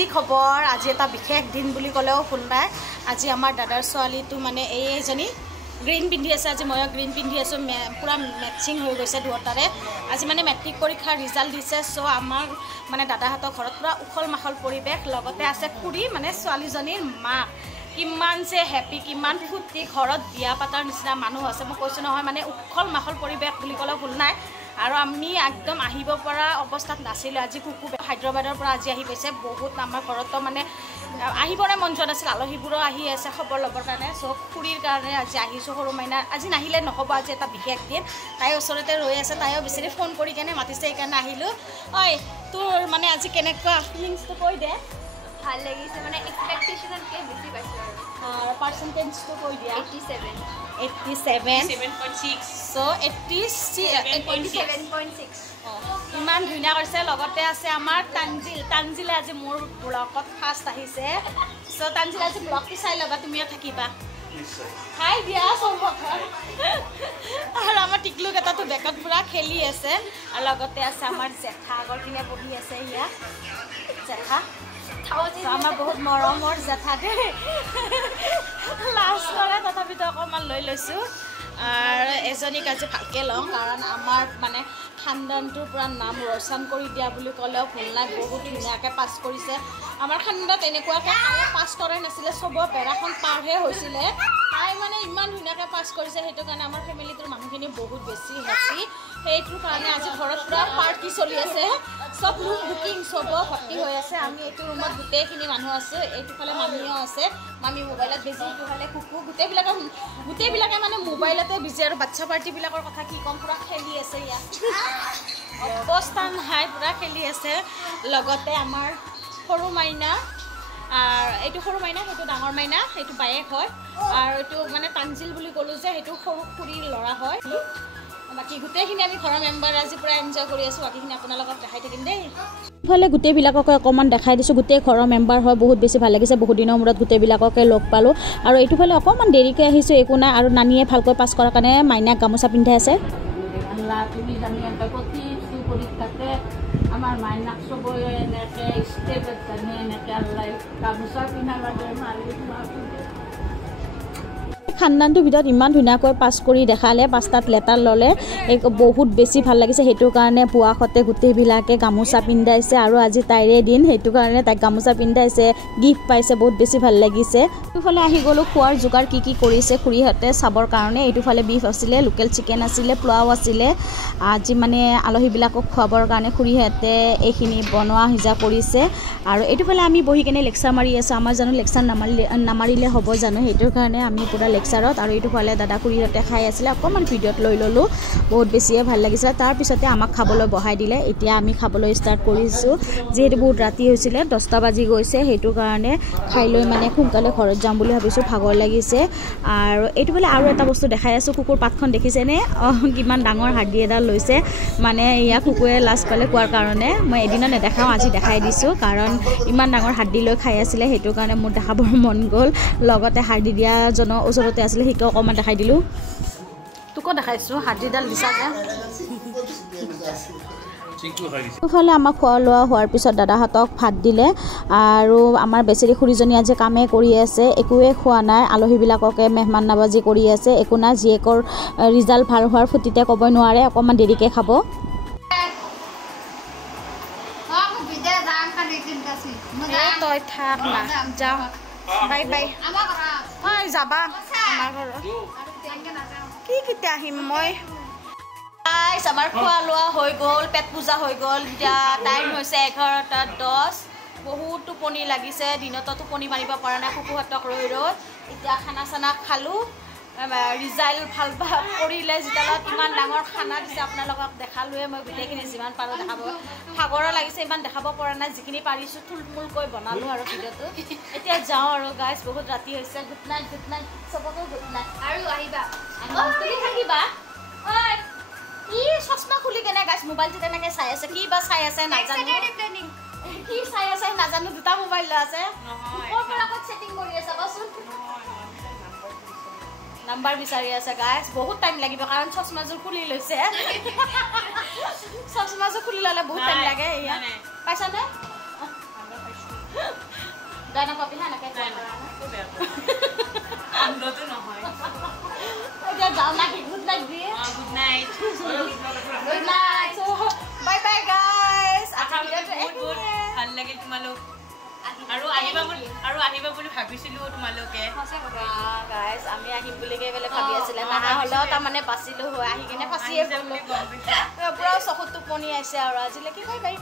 কি খবৰ আজি এটা বিশেষ দিন বুলি ক'লেও ভুল নাই আজি আমাৰ দাদাৰ ছোৱালীটো মানে এইজনী গ্ৰীণ পিন্ধি আছে আজি মই গ্ৰীণ পিন্ধি আছো পুৰা মেচিং হৈ গৈছে দুটাৰে আজি মানে মেট্ৰিক পৰীক্ষাৰ ৰিজাল্ট দিছে সো আমাৰ মানে দাদাহঁতৰ ঘৰত পুৰা উখল মাখল পৰিৱেশ লগতে আছে খুৰী মানে ছোৱালীজনীৰ মা কিমান যে হেপী কিমান ফুৰ্তি ঘৰত বিয়া পাতাৰ নিচিনা মানুহ আছে মই কৈছো নহয় মানে উখল মাখল পৰিৱেশ বুলি ক'লেও ভুল নাই আৰু আমি একদম আহিব পৰা অৱস্থাত নাছিল আজি কুকু হায়দৰাবাদৰ পৰা আজি আহি পাইছে বহুত আমাৰ ঘৰত মানে আহিবৰে মন যোৱা নাছিল আলহীবোৰো আহি আছে খবৰ ল'বৰ কাৰণে সব খুৰীৰ কাৰণে আজি আহিছোঁ সৰু মাইনা আজি নাহিলে নহ'ব আজি এটা বিশেষ দিন তাই ওচৰতে ৰৈ আছে তাইও বিচাৰি ফোন কৰি কেনে মাতিছে সেইকাৰণে আহিলোঁ ঐ তোৰ মানে আজি কেনেকুৱা ফিলিংছটো কৈ দে ভাল লাগিছে মানে এক্সপেক্টেশনতকে বেছি পাইছো আৰু পাৰ্চেন্টেজটো কৈ দিয়া 87.6 সো 87.6 ইমান ধুনীয়া কৰিছে লগতে আছে আমাৰ তানজিলে আজি মোৰ ব্লগত ফাৰ্ষ্ট আহিছে সো তানজিলে আজি ব্লগটো চাই ল'বা তুমিও থাকিবা হাই দিয়া চবক আৰু আমাৰ টিকলুক এটাতো বেকত পুৰা খেলি আছে আৰু লগতে আছে আমাৰ জেঠা আগৰ কিনে বহি আছে ইয়া জেঠা আমাৰ বহুত মৰমৰ জেঠা দেই লাষ্ট কৰে তথাপিতো অকণমান লৈ লৈছোঁ আৰু এজনীক আজি ভালকৈ লওঁ কাৰণ আমাৰ মানে খানদানটোৰ পৰা নাম ৰচন কৰি দিয়া বুলি ক'লেও ভুল নাই বহুত ধুনীয়াকৈ পাছ কৰিছে আমাৰ খানদানত এনেকুৱাকৈ আৰু পাছ কৰাই নাছিলে চবৰ বেৰাখন পাৰহে হৈছিলে তাই মানে ইমান ধুনীয়াকৈ পাছ কৰিছে সেইটো কাৰণে আমাৰ ফেমিলিটোৰ মানুহখিনি বহুত বেছি হেপী সেইটোৰ কাৰণে আজি ঘৰত পুৰা পাৰ্টি চলি আছে চব ৰুম বুকিং চব ভৰ্তি হৈ আছে আমি এইটো ৰুমত গোটেইখিনি মানুহ আছোঁ এইটোফালে মামীও আছে মামী মোবাইলত বেজি ইটোফালে কুকু গোটেইবিলাকে মানে মোবাইলতে বিজি আৰু বাচ্ছা পাৰ্টিবিলাকৰ কথা কি ক'ম পুৰা খেলি আছে ইয়াত অৱস্থা নাই পুৰা খেলি আছে লগতে আমাৰ সৰু মাইনা আৰু এইটো সৰু মাইনা সেইটো ডাঙৰ মাইনা সেইটো বায়েক হয় আৰু এইটো মানে তানজিল বুলি ক'লোঁ যে সেইটো সৰু খুৰীৰ ল'ৰা হয় বাকী গোটেইখিনি আমি ঘৰৰ মেম্বাৰ আজি পুৰা এনজয় কৰি আছোঁ বাকীখিনি আপোনালোকক দেখাই থাকিম দেই ইফালে গোটেইবিলাককে অকণমান দেখাই দিছোঁ গোটেই ঘৰৰ মেম্বাৰ হয় বহুত বেছি ভাল লাগিছে বহুত দিনৰ মূৰত গোটেইবিলাককে লগ পালোঁ আৰু এইটোফালে অকণমান দেৰিকৈ আহিছোঁ একো নাই আৰু নানীয়ে ভালকৈ পাছ কৰাৰ কাৰণে মাইনাক গামোচা পিন্ধাই আছে আমাৰ মাইনাক চবৰে এনেকৈ ষ্টেপত জানি এনেকৈ আল্লাই গামোচা পিন্ধাৰ বাবে খানদানটোৰ ভিতৰত ইমান ধুনীয়াকৈ পাছ কৰি দেখালে 5টাত লেটাৰ ল'লে বহুত বেছি ভাল লাগিছে সেইটো কাৰণে পুৱাখতে গোটেইবিলাকে গামোচা পিন্ধাইছে আৰু আজি তাইৰে দিন সেইটো কাৰণে তাইক গামোচা পিন্ধাইছে গিফ্ট পাইছে বহুত বেছি ভাল লাগিছে এইটোফালে আহি গ'লোঁ খোৱাৰ যোগাৰ কি কৰিছে খুৰীহঁতে চাবৰ কাৰণে এইটোফালে বিফ আছিলে লোকেল চিকেন আছিলে পোলাও আছিলে আজি মানে আলহীবিলাকক খুৱাবৰ কাৰণে খুৰীহঁতে এইখিনি বনোৱা সিজা কৰিছে আৰু এইটোফালে আমি বহি কেনে লেকচাৰ মাৰি আছোঁ আমাৰ জানো লেকচাৰ নামাৰিলে হ'ব জানো সেইটোৰ কাৰণে আমি পুৰা আৰু এইটোফালে দাদা খুৰীহঁতে খাই আছিলে অকণমান ভিডিঅ'ত লৈ ল'লোঁ বহুত বেছিয়ে ভাল লাগিছিলে তাৰপিছতে আমাক খাবলৈ বহাই দিলে এতিয়া আমি খাবলৈ ষ্টাৰ্ট কৰিছোঁ যিহেতু বহুত ৰাতি হৈছিলে 10টা বাজি গৈছে সেইটো কাৰণে খাই লৈ মানে সোনকালে ঘৰত যাম বুলি ভাবিছোঁ ভাগৰ লাগিছে আৰু এইটোফালে আৰু এটা বস্তু দেখাই আছোঁ কুকুৰ পাতখন দেখিছেনে কিমান ডাঙৰ হাৰ্ডি এডাল লৈছে মানে ইয়াক কুকুৰে লাজ পালে কোৱাৰ কাৰণে মই এদিনত নেদেখাওঁ আজি দেখাই দিছোঁ কাৰণ ইমান ডাঙৰ হাৰ্ডি লৈ খাই আছিলে সেইটো কাৰণে মোৰ দেখাবৰ মন গ'ল লগতে হাৰ্ডি দিয়াজনৰ ওচৰতে আছিলে সিকো অকণমান দেখাই দিলোঁ তোকো দেখাইছোঁ হাৰ্ডিডাল দিছা যে ইফালে আমাক খোৱা লোৱা হোৱাৰ পিছত দাদাহঁতক ভাত দিলে আৰু আমাৰ বেচেৰী খুৰীজনী আজি কামেই কৰি আছে একোৱে খোৱা নাই আলহীবিলাককে মেহমান নাবাজি কৰি আছে একো নাই জীয়েকৰ ৰিজাল্ট ভাল হোৱাৰ ফুটিতে ক'ব নোৱাৰে অকণমান দেৰিকৈ খাব তই থাক না যাওঁ বাই বাই হয় যাবা আমাৰ ঘৰত কি কেতিয়া আহিম মই আমাৰ খোৱা লোৱা হৈ গ'ল পেট পূজা হৈ গ'ল এতিয়া টাইম হৈছে 11:10 বহুত টোপনি লাগিছে দিনতো টোপনি মাৰিব পৰা নাই কুকুহঁতক ৰৈ এতিয়া খানা চানা খালোঁ ৰিজাল্ট ভাল কৰিলে যেতিয়ালত ইমান ডাঙৰ খানা দিছে আপোনালোকক দেখালোৱে মই গোটেইখিনি যিমান পাৰোঁ দেখাব ভাগৰো লাগিছে ইমান দেখাব পৰা নাই যিখিনি পাৰিছোঁ থুলমূলকৈ বনালোঁ আৰু ভিডিঅ'টো এতিয়া যাওঁ আৰু গাইজ বহুত ৰাতি হৈছে গুড নাইট চবকে গুড নাইট আৰু আহিবা তুমি থাকিবা কি চশমা খুলি কেনে গাইজ মোবাইলটো তেনেকৈ চাই আছে কি বা চাই আছে নাজানো কি চাই আছে নাজানো দুটা মোবাইল লৈ আছে ছেটিং কৰি আছে কচোন নাম্বাৰ বিচাৰি আছে গাইজ বহুত টাইম লাগিব কাৰণ চশমাযোৰ খুলি লৈছে চশমাযোৰ খুলি ল'লে বহুত টাইম লাগে এয়া পাইছানে দানা পাবি হা এনেকৈ এতিয়া যাওঁ নাকি গুড নাইট দিয়ে good night good night bye bye guys ভাল লাগিল তোমালোক আৰু আহিবা বুলি ভাবিছিলোঁ তোমালোকে গাইজ আমি আহিম বুলিকে বোলে ভাবি আছিলে নাহা হ'লেও তাৰমানে বাচিলোঁ হয় আহি কিনে ফাঁচিয়ে পূৰা চকুত টোপনি আহিছে আৰু আজিলৈকে বাই বাই